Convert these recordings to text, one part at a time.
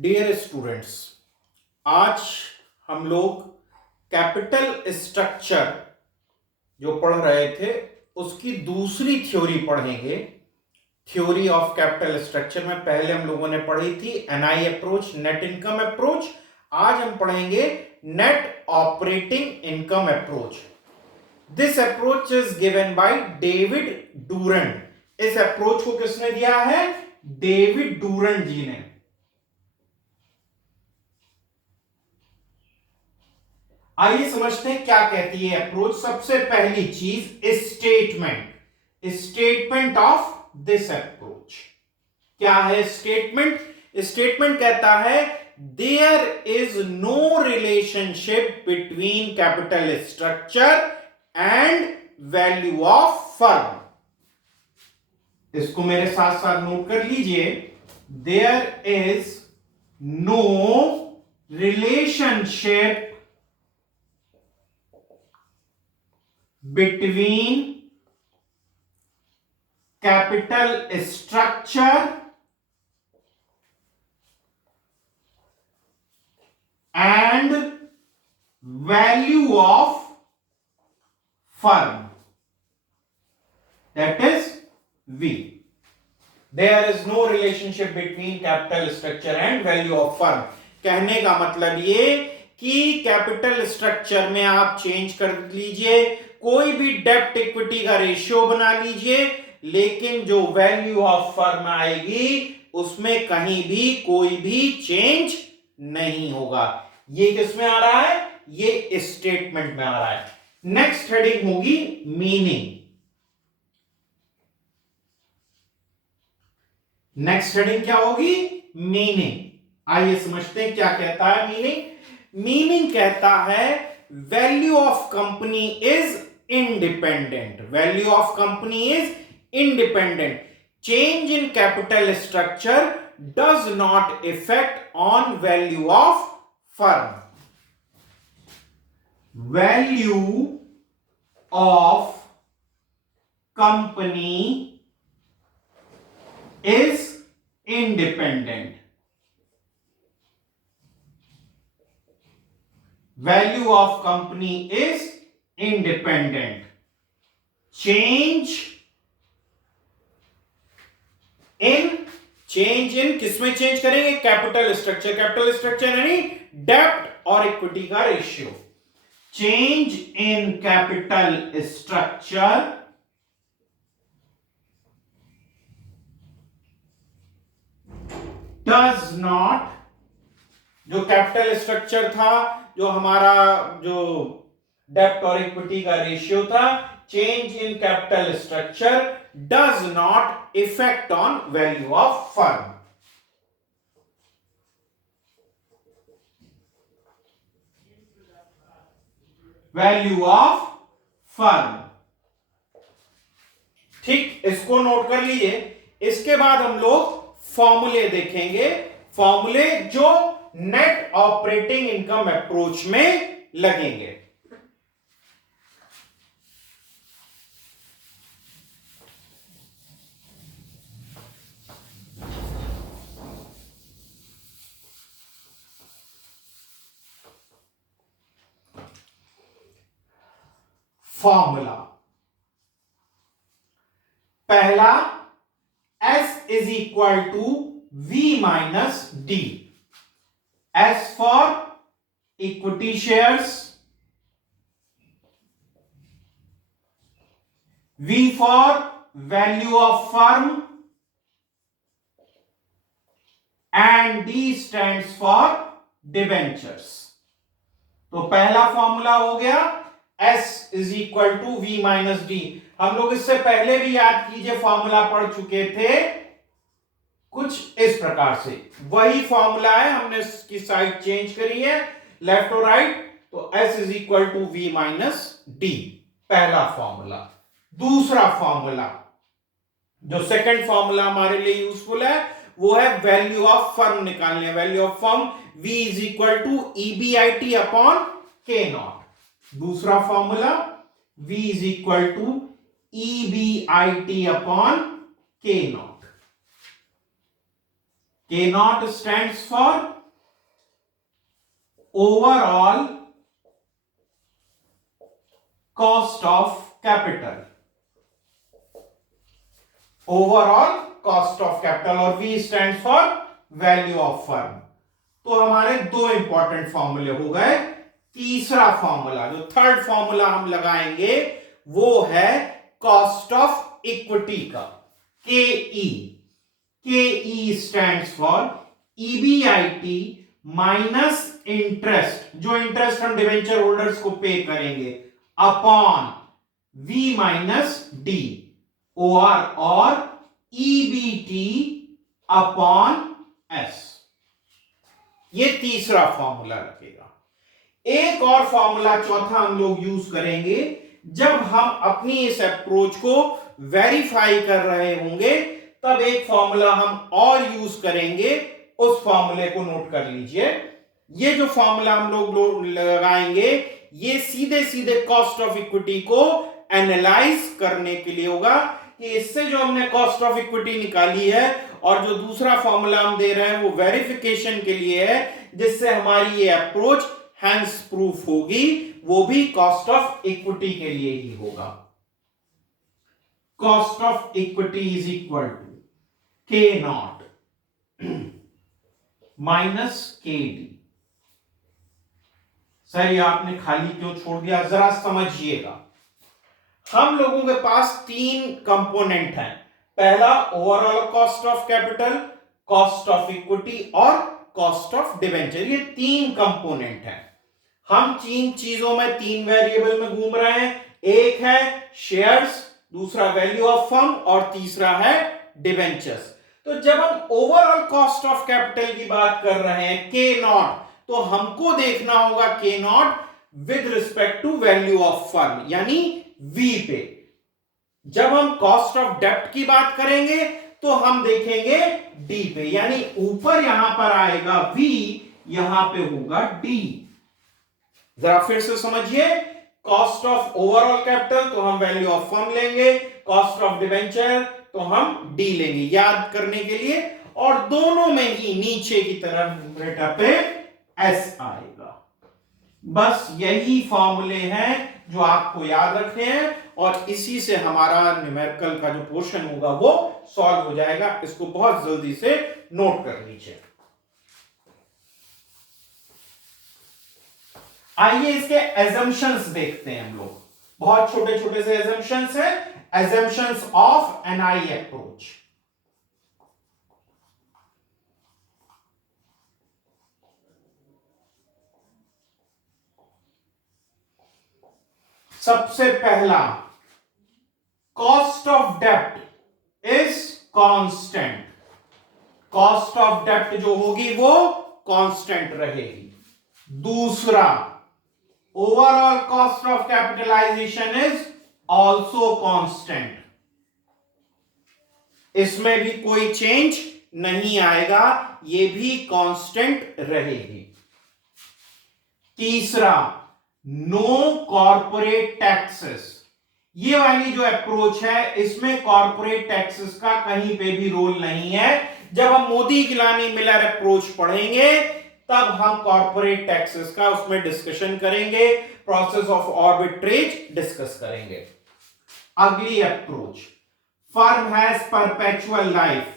Dear students, आज हम लोग कैपिटल स्ट्रक्चर जो पढ़ रहे थे उसकी दूसरी थ्योरी पढ़ेंगे। थ्योरी ऑफ कैपिटल स्ट्रक्चर में पहले हम लोगों ने पढ़ी थी NI approach, net income approach. आज हम पढ़ेंगे net operating income approach. This approach is given by David Durand. इस अप्रोच को किसने दिया है? डेविड डूरंड जी ने। आइए समझते हैं क्या कहती है अप्रोच। सबसे पहली चीज स्टेटमेंट ऑफ दिस अप्रोच। क्या है स्टेटमेंट? स्टेटमेंट कहता है there is no relationship between capital structure and value of firm. इसको मेरे साथ साथ नोट कर लीजिए। There is no relationship between capital structure and value of firm, that is V. There is no relationship between capital structure and value of firm। कहने का मतलब ये कि कैपिटल स्ट्रक्चर में आप चेंज कर लीजिए, कोई भी डेब्ट इक्विटी का रेशियो बना लीजिए, लेकिन जो वैल्यू ऑफ फर्म आएगी उसमें कहीं भी कोई भी चेंज नहीं होगा। ये किस में आ रहा है? ये स्टेटमेंट में आ रहा है। नेक्स्ट हेडिंग होगी मीनिंग। नेक्स्ट हेडिंग क्या होगी? मीनिंग। आइए समझते हैं क्या कहता है मीनिंग। मीनिंग कहता है value of company is independent. Value of company is independent. Change in capital structure does not effect on value of firm. Value of company is independent. Value of company is independent. Change in किसमें change करेंगे? Capital structure. Capital structure यानी डेब्ट और equity का ratio. Change in capital structure does not, जो capital structure था, जो हमारा जो डेब्ट और इक्विटी का रेशियो था, change in capital structure does not effect on value of firm. Value of firm, ठीक, इसको नोट कर लीजिए। इसके बाद हम लोग फॉर्मूले देखेंगे, फॉर्मूले जो नेट ऑपरेटिंग इनकम अप्रोच में लगेंगे। फॉर्मूला पहला, S is equal to V minus D. S for equity shares, V for value of firm, and D stands for debentures. तो पहला फॉर्मूला हो गया S is equal to V minus D। हम लोग इससे पहले भी याद कीजिए फॉर्मूला पढ़ चुके थे कुछ इस प्रकार से। वही फॉर्मूला है, हमने इसकी साइड चेंज करी है लेफ्ट और राइट। तो S is equal to V minus D, पहला फॉर्मूला। दूसरा फॉर्मूला, जो सेकंड फॉर्मूला हमारे लिए यूजफुल है, वो है वैल्यू ऑफ फर्म निकालने। Value of firm V is equal to EBIT upon K naught. दूसरा formula V is equal to EBIT upon K not. K naught stands for overall cost of capital, overall cost of capital, और V stands for value of firm। तो हमारे दो important फॉर्मूले हो गए। तीसरा formula, जो थर्ड फॉर्मूला हम लगाएंगे, वो है कॉस्ट ऑफ इक्विटी का, KE। KE stands for EBIT minus interest, जो इंटरेस्ट हम डिवेंचर होल्डर्स को पे करेंगे, अपॉन V माइनस D, और EBT अपॉन S। ये तीसरा फॉर्मूला रखेगा। एक और फॉर्मूला चौथा हम लोग यूज करेंगे जब हम अपनी इस अप्रोच को वेरीफाई कर रहे होंगे, तब एक फॉर्मूला हम और यूज करेंगे। उस फॉर्मूले को नोट कर लीजिए। ये जो फॉर्मूला हम लोग लगाएंगे, ये सीधे सीधे कॉस्ट ऑफ इक्विटी को एनालाइज करने के लिए होगा कि इससे जो हमने कॉस्ट ऑफ इक्विटी निकाली है, और जो दूसरा फॉर्मूला हम दे रहे हैं, वो वेरिफिकेशन के लिए है, जिससे हमारी ये अप्रोच हैंस प्रूफ होगी, वो भी कॉस्ट ऑफ इक्विटी के लिए ही होगा। Cost of equity is equal to K nought minus KD। Sir, ये आपने खाली क्यों छोड़ दिया? जरा समझिएगा। हम लोगों के पास तीन कंपोनेंट हैं। पहला overall cost of capital, cost of equity और कॉस्ट ऑफ डिवेंचर। ये तीन कंपोनेंट हैं। हम तीन चीजों में, तीन वेरिएबल में घूम रहे हैं। एक है शेयर्स, दूसरा वैल्यू ऑफ फर्म, और तीसरा है डिवेंचर्स। तो जब हम ओवरऑल कॉस्ट ऑफ कैपिटल की बात कर रहे हैं, K नॉट, तो हमको देखना होगा K nought with respect to value of firm, यानी V पे। जब हम कॉस्ट ऑफ डेब्ट की बात करेंगे, तो हम देखेंगे D पे, यानी ऊपर यहां पर आएगा V, यहां पे होगा D। जरा फिर से समझिए। कॉस्ट ऑफ ओवरऑल कैपिटल तो हम वैल्यू ऑफ फर्म लेंगे, कॉस्ट ऑफ डिवेंचर तो हम D लेंगे, याद करने के लिए। और दोनों में ही नीचे की तरफ न्यूमरेटर पे S आएगा। बस यही फॉर्मूले हैं जो आपको याद रखने हैं, और इसी से हमारा न्यूमेरिकल का जो पोर्शन होगा वो सॉल्व हो जाएगा। इसको बहुत जल्दी से नोट कर लीजिए। आइए इसके एजम्पशंस देखते हैं हम लोग। बहुत छोटे छोटे से एजम्पशंस हैं, एजम्पशंस ऑफ एनआई अप्रोच। सबसे पहला, कॉस्ट ऑफ डेब्ट इज कांस्टेंट। कॉस्ट ऑफ डेब्ट जो होगी वो कांस्टेंट रहेगी। दूसरा, overall cost of capitalization is also constant. इसमें भी कोई चेंज नहीं आएगा, ये भी कांस्टेंट रहेगी। तीसरा, नो कॉर्पोरेट टैक्सेस। ये वाली जो अप्रोच है, इसमें कॉर्पोरेट टैक्सेस का कहीं पे भी रोल नहीं है। जब हम मोदी गिलानी मिलर अप्रोच पढ़ेंगे, तब हम कॉर्पोरेट टैक्सेस का उसमें डिस्कशन करेंगे, प्रोसेस ऑफ आर्बिट्रेज डिस्कस करेंगे। अगली approach, firm has perpetual life.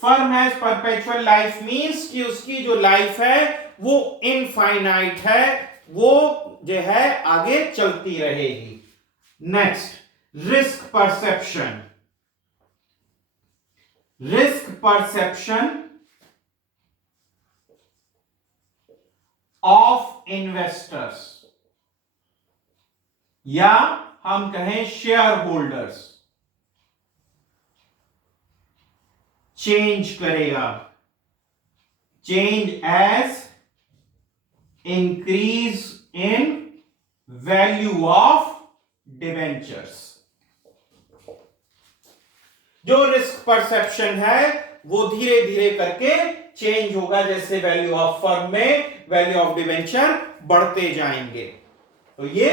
Firm has perpetual life means कि उसकी जो लाइफ है वो इनफाइनाइट है, वो जो है आगे चलती रहेगी। Next, risk perception. Risk perception of investors, या हम कहें शेयर होल्डर्स, चेंज करेगा। Change as increase in value of debentures. जो रिस्क परसेप्शन है वो धीरे धीरे करके चेंज होगा, जैसे वैल्यू ऑफ फर्म में वैल्यू ऑफ डिवेंचर बढ़ते जाएंगे। तो ये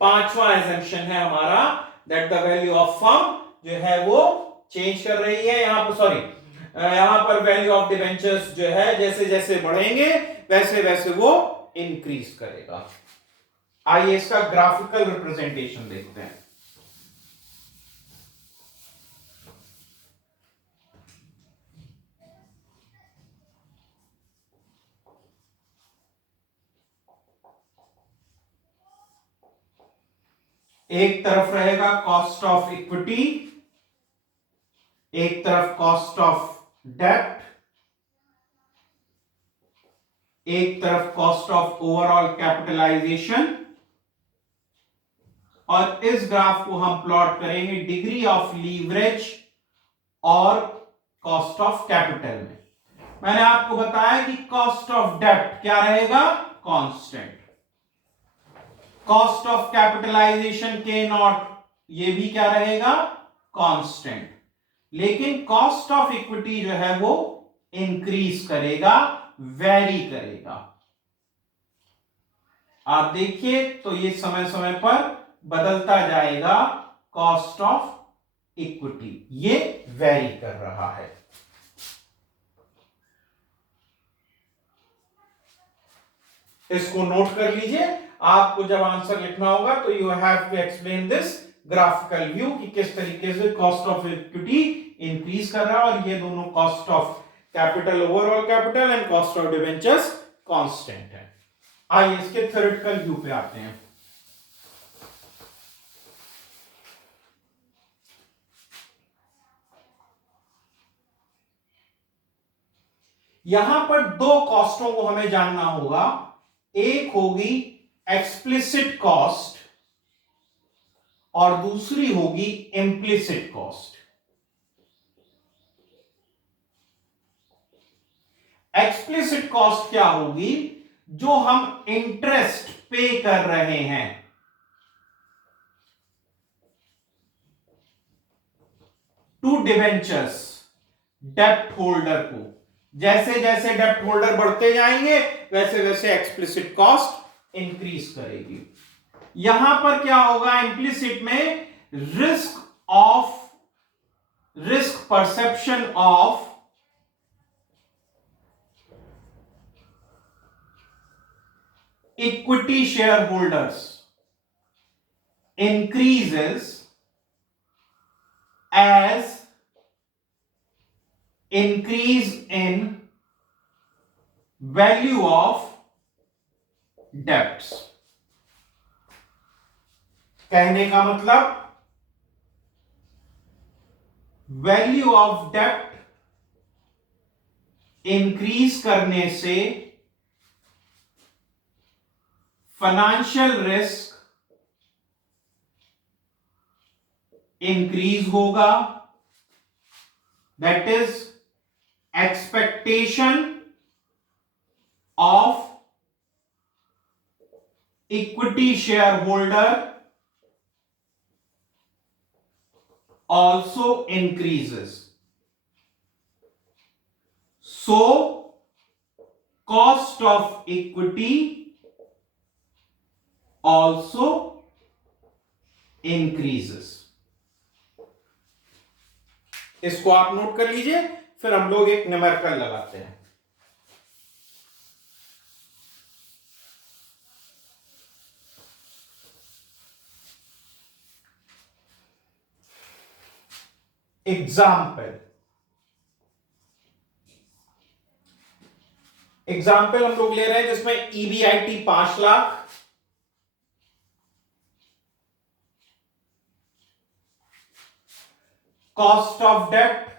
पांचवा एजम्पशन है हमारा, that the value of firm जो है वो चेंज कर रही है यहां पर, सॉरी यहां पर वैल्यू ऑफ डिबेंचर्स जो है जैसे जैसे बढ़ेंगे वैसे वैसे वो इंक्रीज करेगा। आइए इसका ग्राफिकल रिप्रेजेंटेशन देखते हैं। एक तरफ रहेगा कॉस्ट ऑफ इक्विटी, एक तरफ कॉस्ट ऑफ डेब्ट, एक तरफ कॉस्ट ऑफ ओवरऑल कैपिटलाइजेशन, और इस ग्राफ को हम प्लॉट करेंगे डिग्री ऑफ लीवरेज और कॉस्ट ऑफ कैपिटल में। मैंने आपको बताया कि कॉस्ट ऑफ डेब्ट क्या रहेगा, कांस्टेंट। कॉस्ट ऑफ कैपिटलाइजेशन के नॉट, ये भी क्या रहेगा, कांस्टेंट। लेकिन कॉस्ट ऑफ इक्विटी जो है वो इंक्रीज करेगा, वेरी करेगा। आप देखिए तो ये समय समय पर बदलता जाएगा, कॉस्ट ऑफ इक्विटी ये वेरी कर रहा है। इसको नोट कर लीजिए, आपको जब आंसर लिखना होगा तो you have to explain this graphical view कि किस तरीके से कॉस्ट ऑफ इक्विटी इंक्रीज कर रहा है और ये दोनों cost of capital, overall capital and cost of debentures constant है। आइए इसके थ्योरेटिकल व्यू पे आते हैं। यहां पर दो कॉस्टों को हमें जानना होगा। एक होगी एक्सप्लिसिट कॉस्ट और दूसरी होगी इम्प्लिसिट कॉस्ट। एक्सप्लिसिट कॉस्ट क्या होगी, जो हम इंटरेस्ट पे कर रहे हैं टू डिबेंचर्स, डेब्ट होल्डर को। जैसे जैसे डेब्ट होल्डर बढ़ते जाएंगे वैसे वैसे एक्सप्लिसिट कॉस्ट इंक्रीज करेगी। यहां पर क्या होगा, इंप्लिसिट में risk perception of equity share holders increases as increase in value of debts। कहने का मतलब वैल्यू ऑफ डेब्ट इंक्रीज करने से फाइनेंशियल रिस्क इंक्रीज होगा। That is expectation of equity share holder also increases. So cost of equity also increases। इसको आप note कर लीजिए, फिर हम लोग एक न्यूमेरिकल लगाते हैं। एग्जाम्पल हम लोग ले रहे हैं जिसमें ईबीआईटी 5 लाख, कॉस्ट ऑफ डेब्ट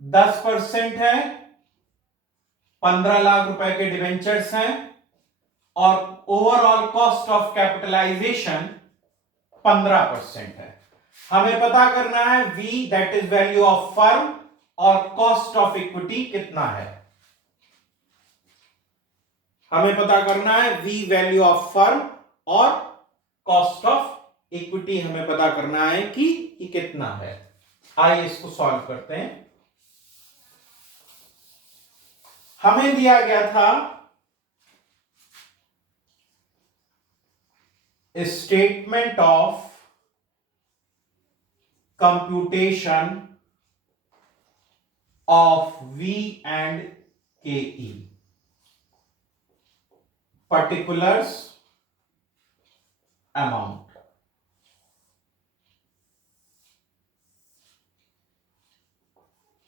10% है, 15 लाख रुपए के डिवेंचर्स हैं, और ओवरऑल कॉस्ट ऑफ कैपिटलाइजेशन 15% है। हमें पता करना है V, that is value of firm, और कॉस्ट ऑफ इक्विटी कितना है। हमें पता करना है V वैल्यू ऑफ फर्म और कॉस्ट ऑफ इक्विटी हमें पता करना है कि ये कितना है। आइए इसको सॉल्व करते हैं। हमें दिया गया था statement of computation of V and KE. Particulars, amount.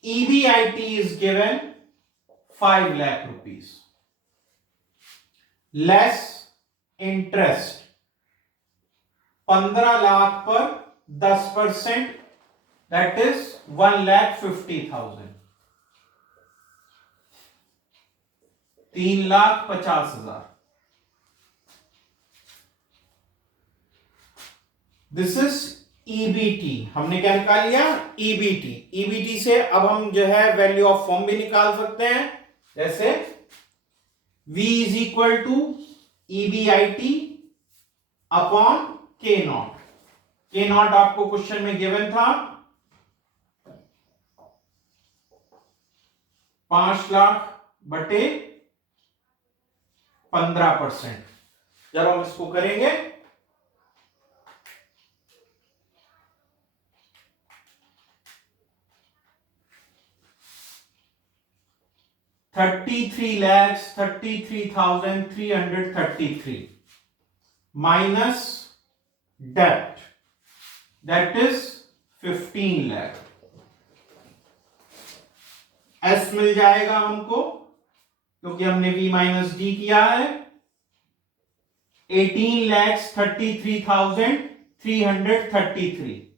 EBIT is given 5 lakh rupees. Less interest 15 lakh पर 10%, that is 1,50,000. 3,50,000. This is EBT. हमने क्या निकाल लिया? ईबीटी. ईबीटी से अब हम जो है वैल्यू ऑफ फॉर्म भी निकाल सकते हैं, जैसे V is equal to EBIT upon K not. K nought आपको क्वेश्चन में गिवन था 5 लाख बटे 15%. जब हम इसको करेंगे 33,33,333 minus debt, that is 15 lakh. S मिल जाएगा हमको क्योंकि हमने V माइनस डी किया है. 18,33,333.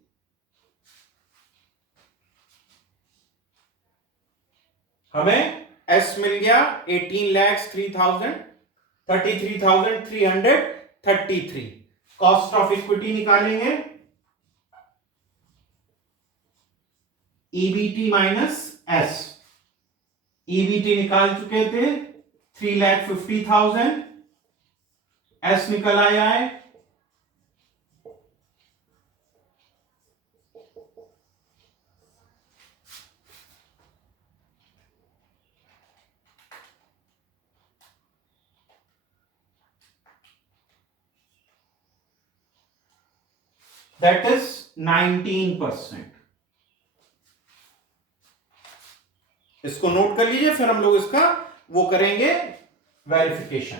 हमें S मिल गया 18,33,333. कॉस्ट ऑफ इक्विटी निकालेंगे, EBT माइनस S. EBT निकाल चुके थे 3,50,000. S निकल आया है that is 19%. इसको नोट कर लीजिए, फिर हम लोग इसका वो करेंगे वेरिफिकेशन.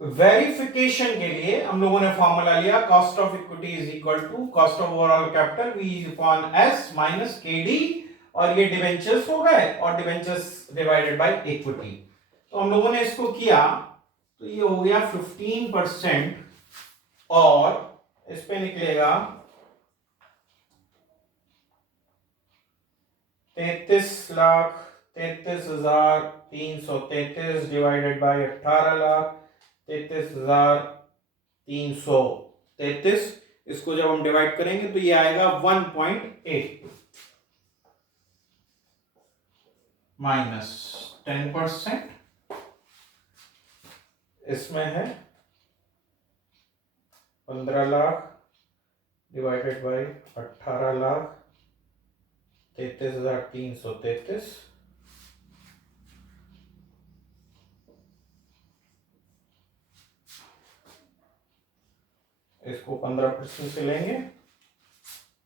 वेरिफिकेशन के लिए हम लोगों ने फॉर्मूला लिया, cost of equity is equal to cost of overall capital V upon S minus KD, और ये डिवेंचर्स हो गए और डिवेंचर्स डिवाइडेड बाय इक्विटी. तो हम लोगों ने इसको किया तो ये हो गया 15%, और इस पे निकलेगा 33,33,333 डिवाइडेड बाय 18,33,333. इसको जब हम डिवाइड करेंगे तो ये आएगा 1.8 माइनस 10%. इसमें है 15 लाख डिवाइडेड बाय 18,33,333. इसको 15% से लेंगे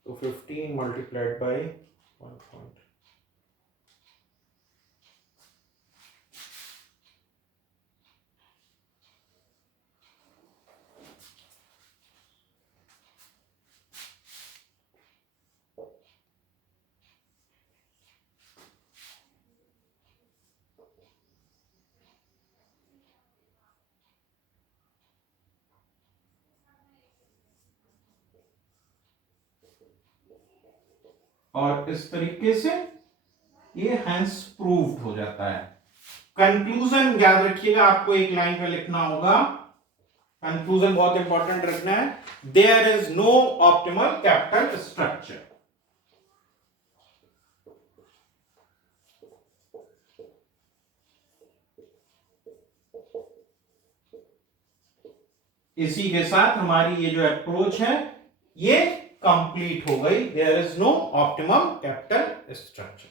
तो 15 मल्टीप्लाइड बाय 1. और इस तरीके से ये हैंस प्रूव्ड हो जाता है. कंक्लूजन याद रखिएगा, आपको एक लाइन पे लिखना होगा. कंक्लूजन बहुत इंपॉर्टेंट रखना है. There is no optimal capital structure. इसी के साथ हमारी ये जो अप्रोच है ये कंप्लीट हो गई. There is no optimum capital structure.